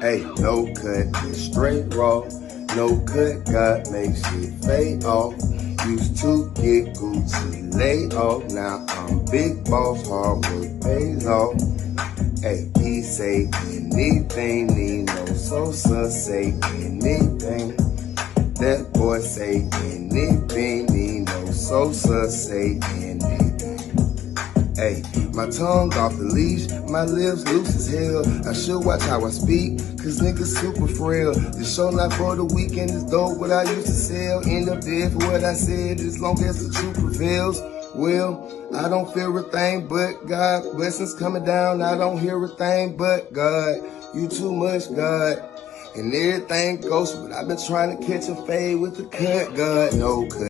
Hey, no cut, straight raw. No cut, God makes shit fade off. Used to get Gucci laid off. Now I'm big boss, hard work pays off. Hey, he say anything, need no Sosa say anything. That boy say anything, need no Sosa say anything. Hey, my tongue off the leash, my lips loose as hell. I should watch how I speak, cause niggas super frail. The show not for the weekend is dope, what I used to sell. End up dead for what I said, as long as the truth prevails. Well, I don't fear a thing but God. Blessings coming down, I don't hear a thing but God. You too much, God. And everything goes, but I've been trying to catch a fade with the cut, God. No cut.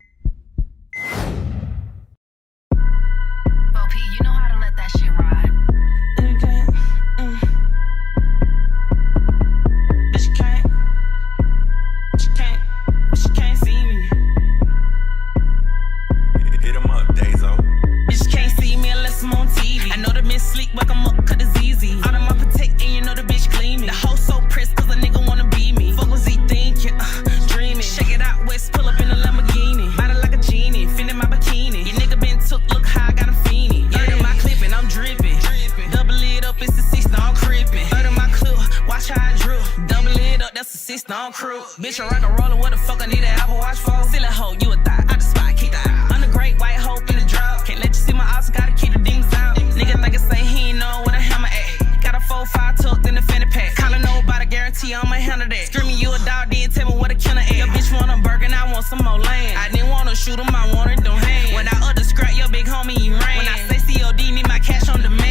Bitch, I rock and rollin', what the fuck I need an Apple Watch for? Silly hoe, you a thot, out the spot, kick the out. I'm the great white hoe in the drop. Can't let you see my eyes, gotta keep the demons out. Nigga think it say he ain't know what a hammer at. Got a 4-5 tucked in the fanny pack. Calling nobody, guarantee I'ma handle that. Screaming you a dog, then tell me what a killer at. Your bitch want a burger, I want some more land. I didn't wanna shoot him, I wanted them hands. When I utter scrap, your big homie, he ran. When I say COD, need my cash on demand.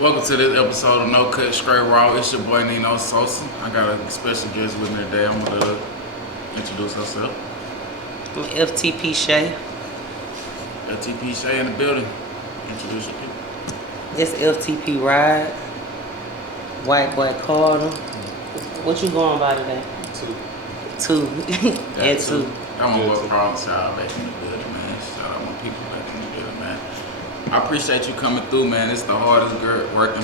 Welcome to this episode of No Cut Straight Raw. It's your boy Nino Sosa. I got a special guest with me today. I'm gonna introduce herself. I'm FTP Shay. FTP Shay in the building. Introduce your people. It's FTP Ride. White Carter. What you going by today? Two. And two. I'm gonna work wrong child back in the building, man. Shout out my people back in the building, man. I appreciate you coming through, man. It's the hardest working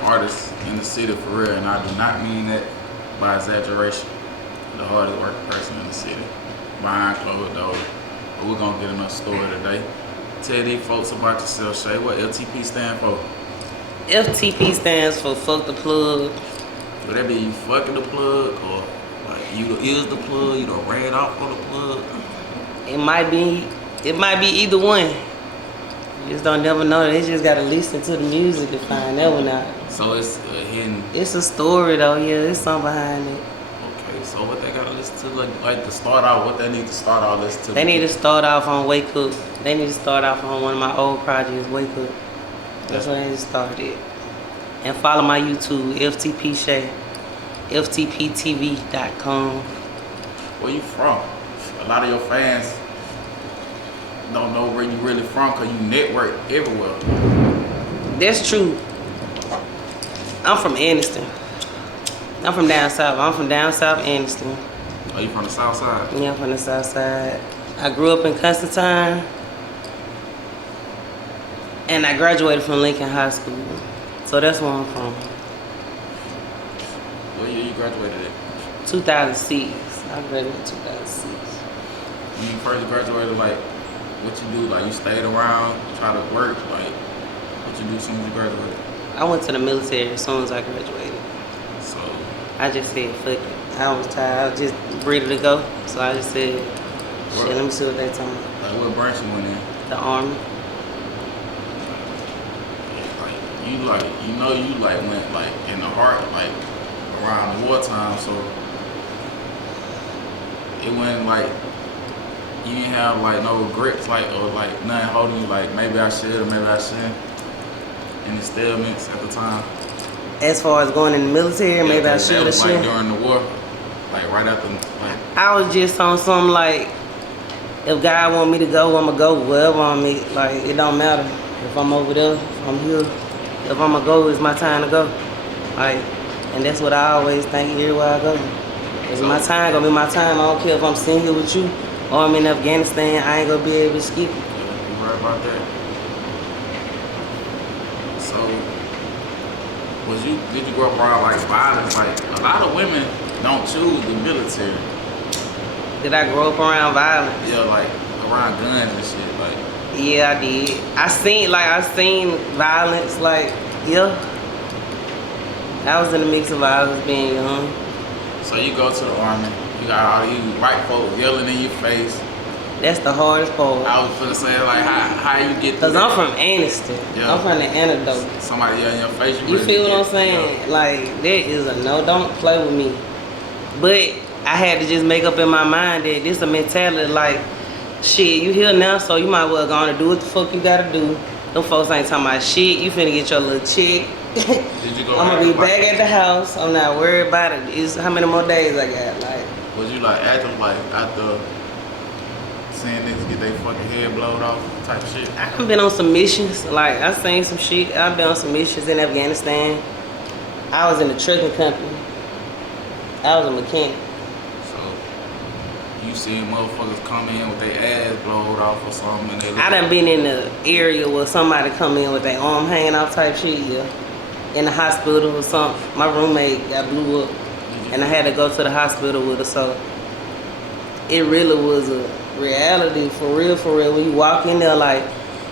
artist in the city for real, and I do not mean that by exaggeration. The hardest working person in the city, behind closed doors. But we're gonna get in a story today. Tell these folks about yourself, Shay. What LTP stand for? FTP stands for fuck the plug. Would that be you fucking the plug, or like you is the plug, you done ran off on the plug? It might be either one. You just don't never know. They just gotta listen to the music to find that one out. So it's hidden. It's a story though, yeah, there's something behind it. Okay, so what they gotta listen to, like to start out, what they need to start out listen to? They need to start off on Wake Up. They need to start off on one of my old projects, Wake Up. That's where they need to start it. And follow my YouTube, FTP Shay, FTPTV.com. Where you from? A lot of your fans don't know where you really from because you network everywhere. That's true. I'm from Anniston. I'm from down south. I'm from down south Anniston. Are you from the south side? Yeah, I'm from the south side. I grew up in Constantine. And I graduated from Lincoln High School. So that's where I'm from. What year you graduated at? 2006. I graduated in 2006. When you first graduated, like, what you do? Like, you stayed around, try to work, like, what you do as soon as you graduated? I went to the military as soon as I graduated. So, I just said, fuck it. I was tired. I was just ready to go. So I just said, shit, let me see what they talking about. like, what branch you went in? The Army. You went like in the heart, like around wartime, so it wasn't like you didn't have like no regrets, like, or like nothing holding you, like maybe I should or maybe I shouldn't. Any stalemaents at the time? As far as going in the military, maybe I should or like shouldn't. during the war, like right after, like. I was just on something like, if God want me to go, I'ma go wherever I'm at. Like, it don't matter if I'm over there, if I'm here. If I'ma go, it's my time to go. Like, and that's what I always think everywhere I go. It's my time, gonna be my time. I don't care if I'm sitting here with you or I'm in Afghanistan, I ain't gonna be able to skip it. You right about that. So, did you grow up around like violence? Like, a lot of women don't choose the military. Did I grow up around violence? Yeah, like around guns and shit, like. Yeah, I did. I seen violence, like, yeah. I was in the mix of violence being young. So you go to the Army, you got all these white folks yelling in your face. That's the hardest part. I was finna say, like, how you get through Cause I'm from Anniston. Yeah. I'm from the antidote. Somebody yell in your face, You feel what I'm saying? Yeah. Like, that is a no, don't play with me. But I had to just make up in my mind that this a mentality like, shit, you here now, so you might well go on and do what the fuck you gotta do. Them folks ain't talking about shit. You finna get your little check. Did you go? I'm gonna be back at the house. I'm not worried about it. It's how many more days I got. Like, was you like after seeing niggas get their fucking head blowed off type shit? I've been on some missions. Like, I seen some shit. I've been on some missions in Afghanistan. I was in the trucking company. I was a mechanic. You see motherfuckers come in with their ass blowed off or something, and they I done been in the area where somebody come in with their arm hanging off type shit, yeah. In the hospital or something. My roommate got blew up, and I had to go to the hospital with her, so it really was a reality, for real, for real. When you walk in there, like,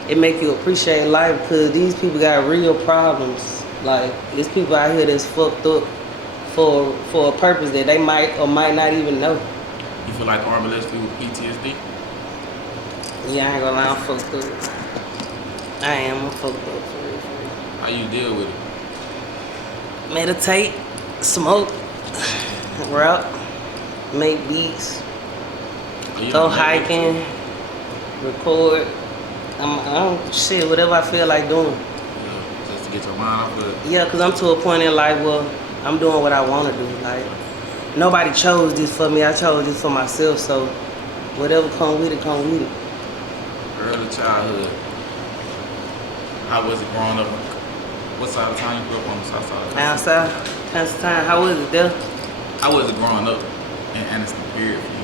it make you appreciate life, because these people got real problems. Like, there's people out here that's fucked up for a purpose that they might or might not even know. You feel like the Army lets people with PTSD? Yeah, I ain't gonna lie, I'm fucked up. I am, I'm fucked up, for real, for real. How you deal with it? Meditate, smoke, rap, make beats, go hiking, record. Shit, whatever I feel like doing. Yeah, just to get your mind off of it? Yeah, because I'm to a point in life where I'm doing what I want to do. Like, nobody chose this for me. I chose this for myself. So whatever come with it, come with it. Early childhood. How was it growing up? What side of town you grew up on? The south side? Down south, Constantine. How was it there? How was it growing up in Anniston, period, for you?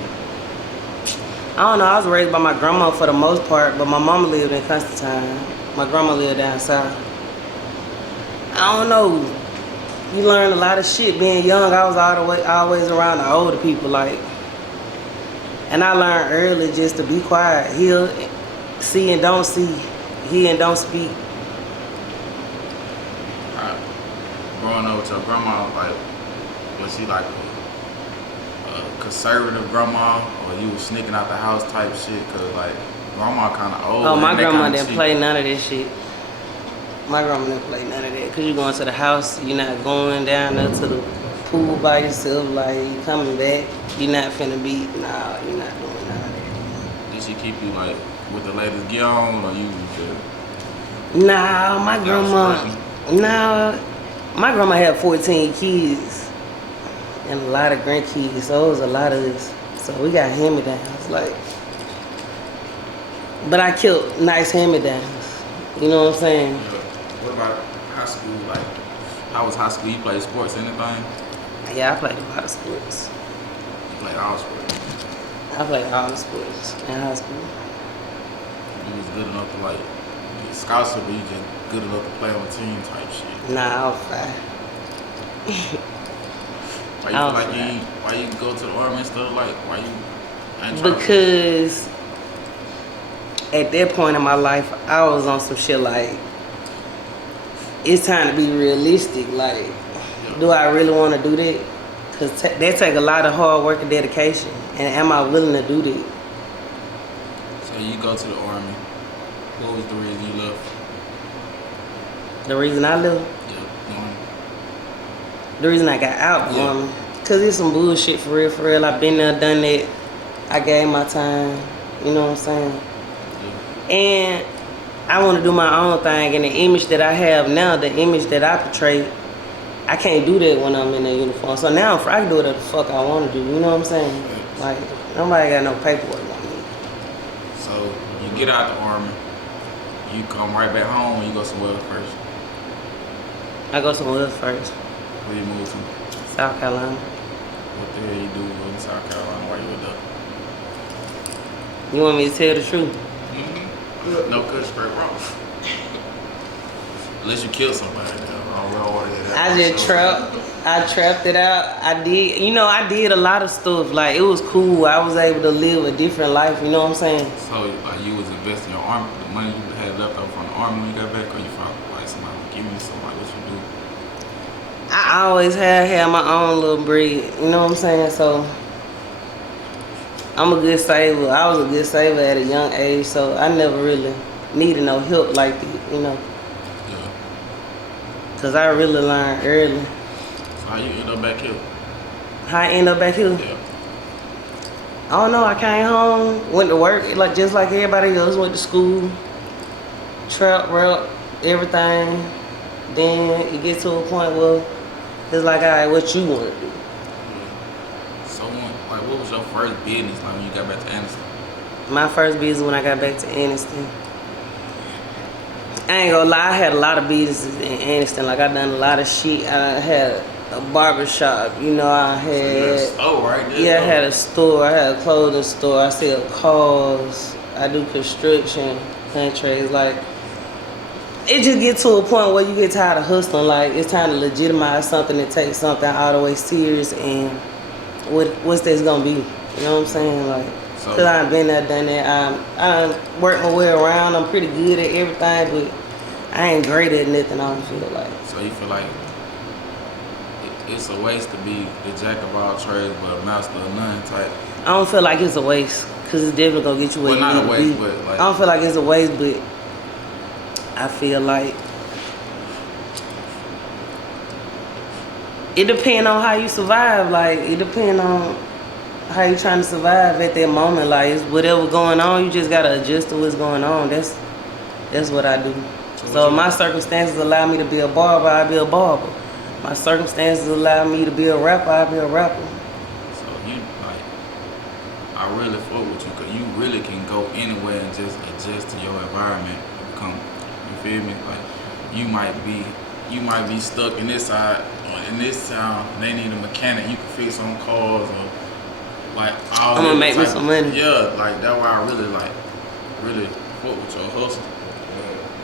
I I don't know, I was raised by my grandma for the most part, but my mama lived in Constantine. My grandma lived down south. I don't know. You learn a lot of shit being young. I was always around the older people, like, and I learned early just to be quiet. Hear, see and don't see. Hear and don't speak. Growing up with your grandma, like, was she like a conservative grandma, or you was sneaking out the house type shit? Cause like, grandma kind of old. Oh, my grandma didn't play none of this shit. My grandma didn't play none of that. Cause you going to the house, you're not going down there to the pool by yourself. Like, you coming back, you're not finna be. Nah, you're not doing none of that. Did she keep you like with the latest gear on, or you just? Nah, my grandma. Nah, my grandma had 14 kids and a lot of grandkids, so it was a lot of us. So we got hand-me-downs, like. But I killed nice hand-me-downs. You know what I'm saying? Yeah. What about high school? Like, how was high school? You played sports, anything? Yeah, I played a lot of sports. You played all sports. I played all the sports in high school. You was good enough to like get scholarship, or you just good enough to play on a team type shit? Nah, I was fine. Why you feel like you ain't, why you go to the army and stuff? Like, why you ain't trying Because at that point in my life, I was on some shit like, it's time to be realistic. Like, do I really want to do that? Because that take a lot of hard work and dedication. And am I willing to do that? So you go to the army. What was the reason you left? The reason I left? Yeah. The reason I got out, Yeah. Because it's some bullshit for real, for real. I've been there, done that. I gave my time. You know what I'm saying? Yeah. And I want to do my own thing. And the image that I have now, the image that I portray, I can't do that when I'm in a uniform. So now I can do whatever the fuck I want to do. You know what I'm saying? Like, nobody got no paperwork on me. So you get out the army. You come right back home, or you go somewhere else first? I go somewhere else first. Where you move to? South Carolina. What the hell you do in South Carolina while you were there? You want me to tell the truth? Mm-hmm. No cut, straight raw. Unless you kill somebody. I just trapped. I trapped it out. I did a lot of stuff. Like, it was cool. I was able to live a different life. You know what I'm saying? So, like, you was investing your army, the money you had left over from the army when you got back, or you felt like somebody would give you something, like, what you do? I always had my own little bread. You know what I'm saying? So, I'm a good saver. I was a good saver at a young age, so I never really needed no help like that, you know? Yeah. Because I really learned early. So, how you end up back here? How I end up back here? Yeah. I don't know. I came home, went to work, like just like everybody else, went to school, trap, rap, everything. Then it gets to a point where it's like, all right, what you want to do? So, like, what was your first business like when you got back to Anderson? My first business when I got back to Anniston. I ain't gonna lie, I had a lot of businesses in Anniston. Like, I done a lot of shit. I had a barber shop, you know, I had... So you had a store right there? Yeah, I had a store. I had a clothing store. I sell cars. I do construction, contracts. Like, it just get to a point where you get tired of hustling. Like, it's time to legitimize something and take something all the way serious. And what's this gonna be? You know what I'm saying? Like, So, cause I've been there, done that. I worked my way around. I'm pretty good at everything, but I ain't great at nothing. I don't feel like. so you feel like it's a waste to be the jack of all trades but a master of none type? I don't feel like it's a waste, cause it's definitely gonna get you where Well, you not a need waste, to be. but like... I don't feel like it's a waste, but I feel like it depends on how you survive. Like, it depends on how you trying to survive at that moment. Like, it's whatever going on, you just gotta adjust to what's going on. That's what I do. So if my circumstances allow me to be a barber, I'll be a barber. My circumstances allow me to be a rapper, I'll be a rapper. So you, like, I really fuck with you because you really can go anywhere and just adjust to your environment and become, you feel me? Like, you might be stuck in this side, or in this town, and they need a mechanic, you can fix on cars, or like all I'm gonna that make me type some of- money. Yeah, like that's why I really fuck with your hustle.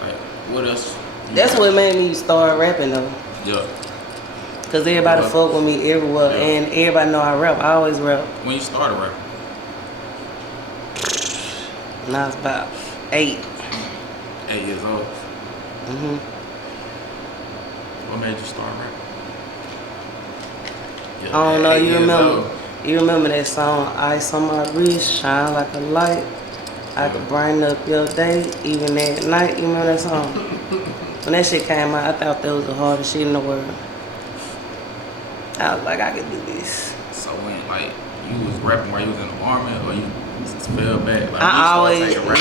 Like, what else? That's what made me start rapping though. Yeah. Cause everybody fuck with me everywhere, Yeah. and everybody know I rap. I always rap. When you started rapping? When I was about 8. 8 years old. Mhm. What made you start rapping? I don't know. 8 You years remember? old. You remember that song? Ice on my wrist, shine like a light. I could brighten up your day, even at night. You remember that song? When that shit came out, I thought that was the hardest shit in the world. I was like, I could do this. So when like you was rapping while you was in the army, or you just fell back? Like, I you always, started taking rapping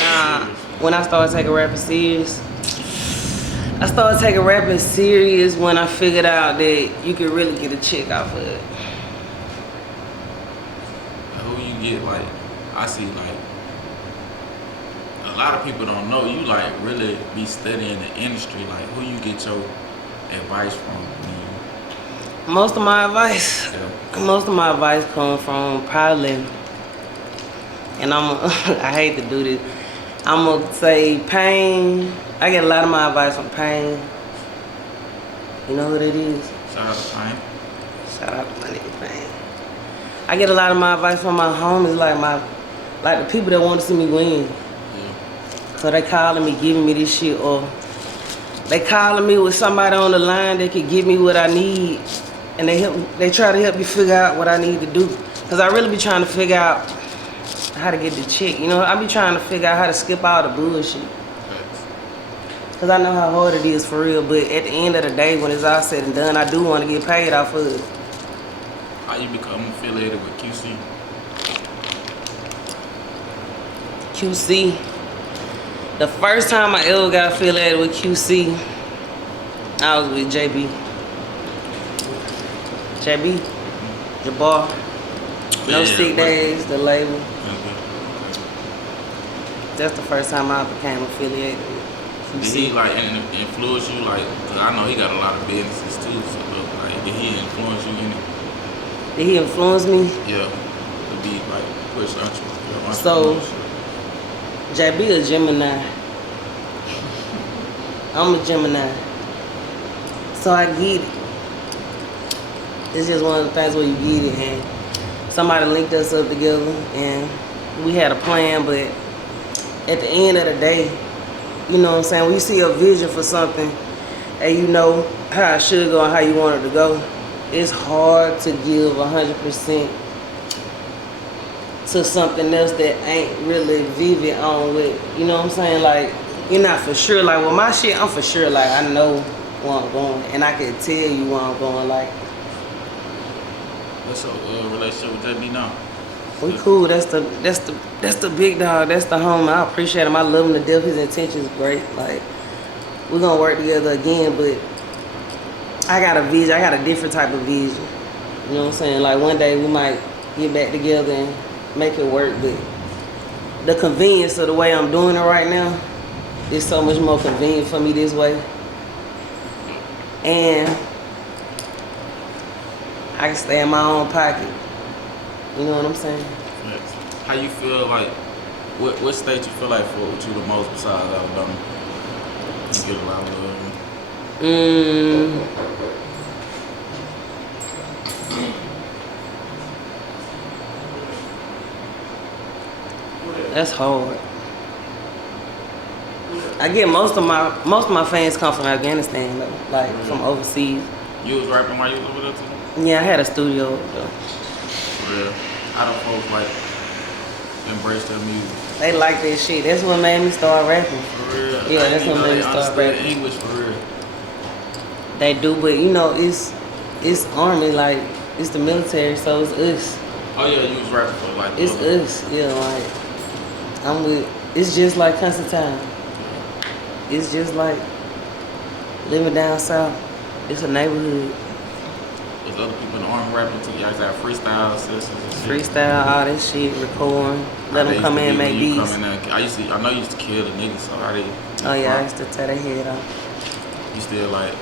serious? when I started taking rapping serious, I started taking rapping serious when I figured out that you could really get a check off of it. Who you get, like, I see, like, a lot of people don't know you, like, really be studying the industry. Like, who you get your advice from when Most of my advice comes from probably, and I hate to do this, I'm gonna say Pain. I get a lot of my advice from Pain. You know who that is? shout out to Pain? Shout out to my nigga Pain. I get a lot of my advice from my homies, like the people that want to see me win. Yeah. So they calling me, giving me this shit, or they calling me with somebody on the line that could give me what I need, and they try to help me figure out what I need to do. Cause I really be trying to figure out how to get the check. You know, I be trying to figure out how to skip all the bullshit. Facts. Cause I know how hard it is for real, but at the end of the day, when it's all said and done, I do want to get paid off of it. How you become affiliated with QC? QC. The first time I ever got affiliated with QC, I was with JB. Jabbar. No Yeah, Sick Days, the label. Okay. That's the first time I became affiliated with Did QC. he, like, influence you, like, cause I know he got a lot of businesses too, so, like, did he influence you in it? Did he influence me? Yeah. To be, like, push entrepreneurship. So, JB a Gemini. I'm a Gemini. So I get it. It's just one of the things where you get it, and somebody linked us up together, and we had a plan, but at the end of the day, you know what I'm saying, when you see a vision for something and you know how it should go and how you want it to go, it's hard to give 100% to something else that ain't really vivid on with, you know what I'm saying? Like, you're not for sure. Like, with my shit, I'm for sure. Like, I know where I'm going, and I can tell you where I'm going. Like, What's your relationship with JB now? we cool. That's the big dog. That's the homie. I appreciate him. I love him to death. His intentions great. Like, we're gonna work together again, but I got a vision. I got a different type of vision. You know what I'm saying? Like, one day we might get back together and make it work, but the convenience of the way I'm doing it right now is so much more convenient for me this way. And I can stay in my own pocket. You know what I'm saying? Yes. How you feel like, what state you feel like for with you the most besides Alabama? You get a lot of love. That's hard. I get most of my fans come from Afghanistan though, like from overseas. You was rapping while you was over there too? Yeah, I had a studio though. For real. How do folks like embrace their music? They like that shit. That's what made me start rapping. For real. Yeah, that's what made me they start understand rapping. English for real. They do, but you know, it's army, like it's the military, so it's us. Oh yeah, you was rapping for like. It's us, yeah. Like I'm with. It's just like Constantine. It's just like living down south. It's a neighborhood. There's other people in the army rapping too. Y'all got freestyle sessions and shit. Freestyle, all that shit, recording, let them come in and make beats. I know you used to kill the niggas, so how they. Oh yeah, I used to tear their head off. You still like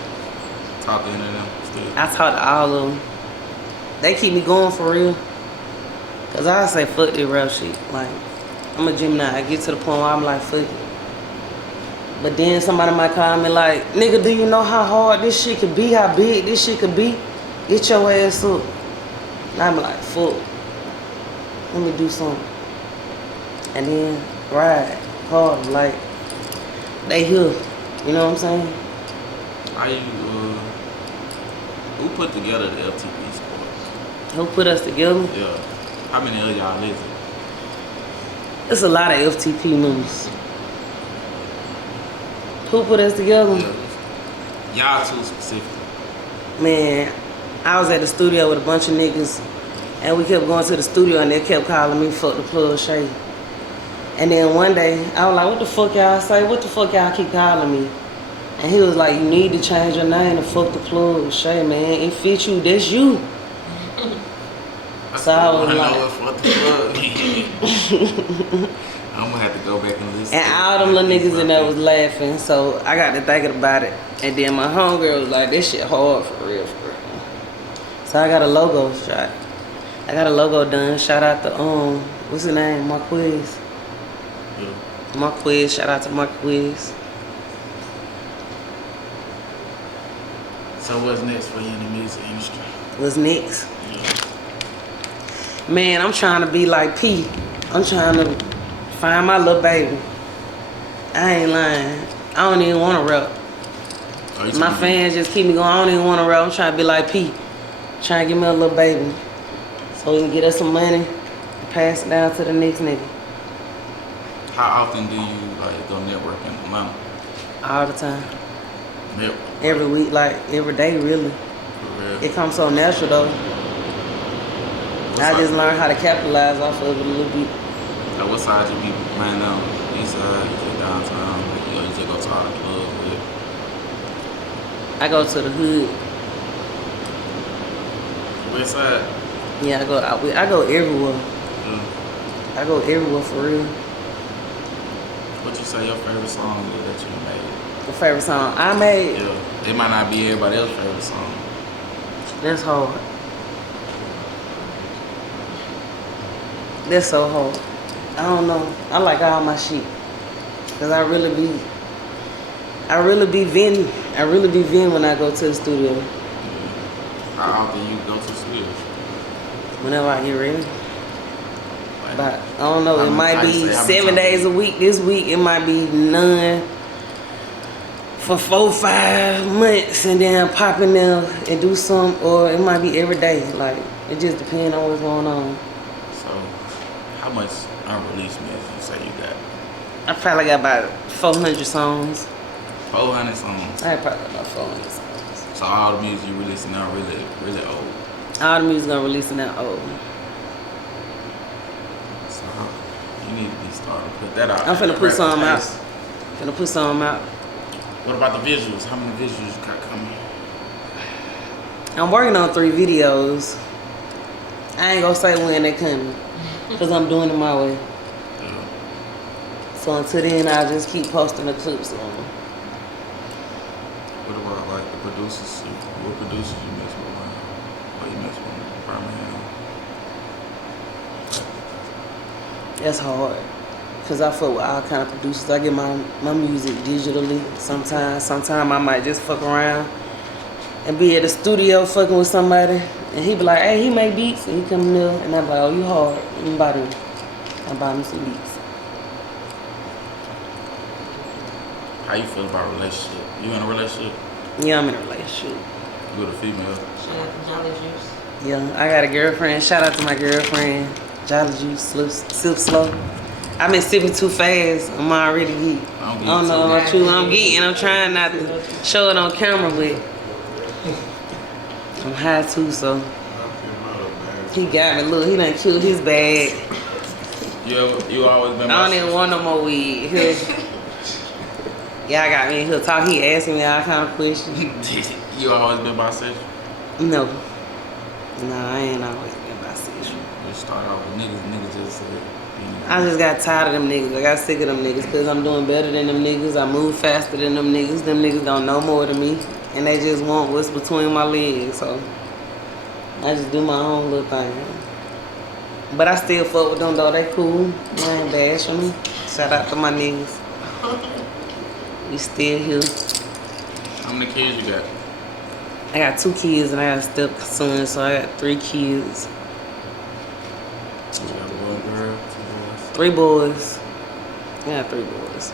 talking to them still? I talk to all of them. They keep me going for real. Cause I say fuck this rap shit. Like, I'm a Gemini. I get to the point where I'm like, fuck it. But then somebody might call me like, nigga, do you know how hard this shit could be? How big this shit could be? Get your ass up. And I'm like, fuck. Let me do something. And then ride hard. Like, they here. You know what I'm saying? How you, who put together the FTP squad? Who put us together? Yeah. How many of y'all is it? It's a lot of FTP members. Who put us together? Yeah. Y'all two specifically. Man, I was at the studio with a bunch of niggas, and we kept going to the studio, and they kept calling me fuck the plug Shay. And then one day, I was like, what the fuck y'all say? What the fuck y'all keep calling me? And he was like, you need to change your name to fuck the plug Shay, man. It fits you. That's you. So I was like, what the fuck I'm gonna have to go back and listen. And all them little niggas in there was laughing, so I got to thinking about it. And then my homegirl was like, this shit hard for real, for real. So I got a logo shot. I got a logo done. Shout out to, what's his name? Marquez. Yeah. Marquez, shout out to Marquez. So what's next for you in the music industry? What's next? Yeah. Man, I'm trying to be like P. I'm trying to find my little baby. I ain't lying. I don't even want to rap. My fans just keep me going. I don't even want to rap. I'm trying to be like P. Trying to give me a little baby. So we can get us some money and pass it down to the next nigga. How often do you like go network in Atlanta? All the time. Network. Every week, like every day, really. For real. It comes so natural though. I just learned how to capitalize off of it a little bit. Like what side you be playing on? East side, you just downtown, you just go to all the clubs with. I go to the hood. West side? Yeah, I go everywhere. Yeah. I go everywhere for real. What you say your favorite song is that you made? The favorite song I made? Yeah. It might not be everybody else's favorite song. That's hard. That's so hard. I don't know. I like all my shit. Cause I really be venting. I really be venting when I go to the studio. Yeah. How often you go to the studio? Whenever I get ready. Like, But I don't know, it might be 7 days a week. This week it might be none for 4-5 months, and then pop in there and do some, or it might be every day. Like, it just depends on what's going on. So, how much unreleased music you say you got? I probably got about 400 songs. 400 songs. I probably got about 400 songs. So all the music you releasing now really, really old. All the music I'm releasing now old. So you need to be starting to put that out. I'm finna put some out. Finna put some out. What about the visuals? How many visuals you got coming? I'm working on 3 videos. I ain't gonna say when they coming, cause I'm doing it my way. Yeah. So until then, I'll just keep posting the clips on them. What about like the producers? What producers you mess with? What you mess with? Birmingham? That's hard, cause I fuck with all kind of producers. I get my music digitally. Sometimes I might just fuck around and be at the studio fucking with somebody, and he be like, "Hey, he make beats," and he come in there, and I'm like, "Oh, you hard? Let me buy them. I buy me some beats." How you feel about relationship? You in a relationship? Yeah, I'm in a relationship. You with a female? Shout out to Jolly Juice. Yeah, I got a girlfriend. Shout out to my girlfriend, Jolly Juice, Sip Slow. I've been sipping too fast. I'm already geek. I don't know about you. I'm geeking. I'm trying not to show it on camera, but I'm high too, so. He got me. Look, he done killed his bag. You always been. I don't even want no more weed. Y'all got me in here talk. He asking me all kind of questions. You always been bisexual? No. No, I ain't always been bisexual. You start off with niggas just said. I just got tired of them niggas. I got sick of them niggas because I'm doing better than them niggas. I move faster than them niggas. Them niggas don't know more than me. And they just want what's between my legs. So I just do my own little thing. But I still fuck with them though. They cool. They ain't bashing me. Shout out to my niggas. We still here. How many kids you got? I got 2 kids and I got a stepson, so I got 3 kids. You got a boy, girl, 2 boys. 3 boys. I got 3 boys.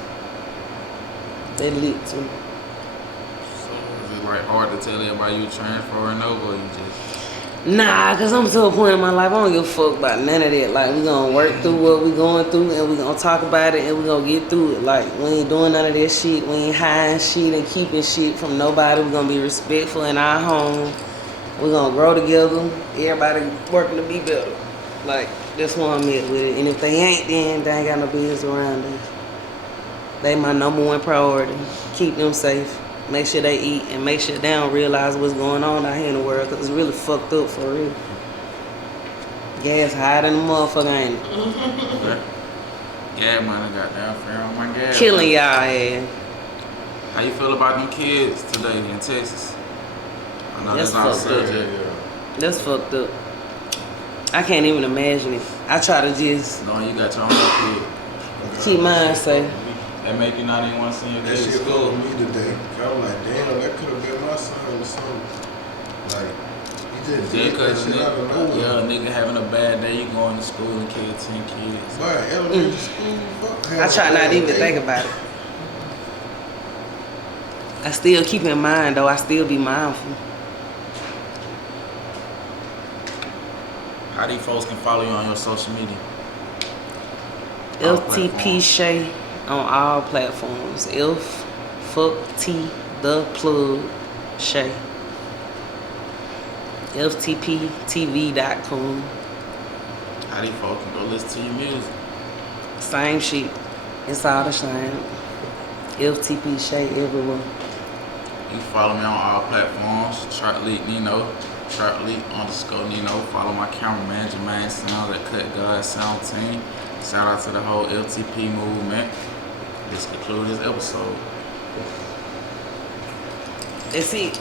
They lit too. So is it like hard to tell everybody you transferring over, or you just? Nah, cause I'm to a point in my life I don't give a fuck about none of that. Like we gonna work through what we going through and we gonna talk about it and we gonna get through it. Like we ain't doing none of that shit. We ain't hiding shit and keeping shit from nobody. We gonna be respectful in our home. We gonna grow together. Everybody working to be better. Like that's where I'm at with it. And if they ain't, then they ain't got no business around us. They my number 1 priority. Keep them safe. Make sure they eat and make sure they don't realize what's going on out here in the world because it's really fucked up for real. Gas higher than the motherfucker, ain't it? Okay. Yeah, man, I got down fair on my gas. Killing y'all ass. How you feel about them kids today in Texas? I know That's that's not fucked up. subject. That's fucked up. I can't even imagine it. I try to just Knowing you got your own kid. keep mine safe. That make you not even want to send your That kid to shit school. called me today. I was like, damn, that could have been my son or something. Like, he just Just did that cause shit out of nigga, nowhere. nigga having a bad day, you going to school and kill 10 kids. But elementary school, fuck. I try not to even think about it. I still keep in mind though. I still be mindful. How these folks can follow you on your social media? FTP Shay on all platforms. Fuck T the plug Shay. FTPTV.com. How these folks can go listen to your music? Same shit. It's all the same. FTP Shay everywhere. You follow me on all platforms. Chartleak Nino. Chartleak_Nino. Follow my cameraman Jermaine Sound at Cut God Sound Team. Shout out to the whole LTP movement. This concludes this episode. That's it.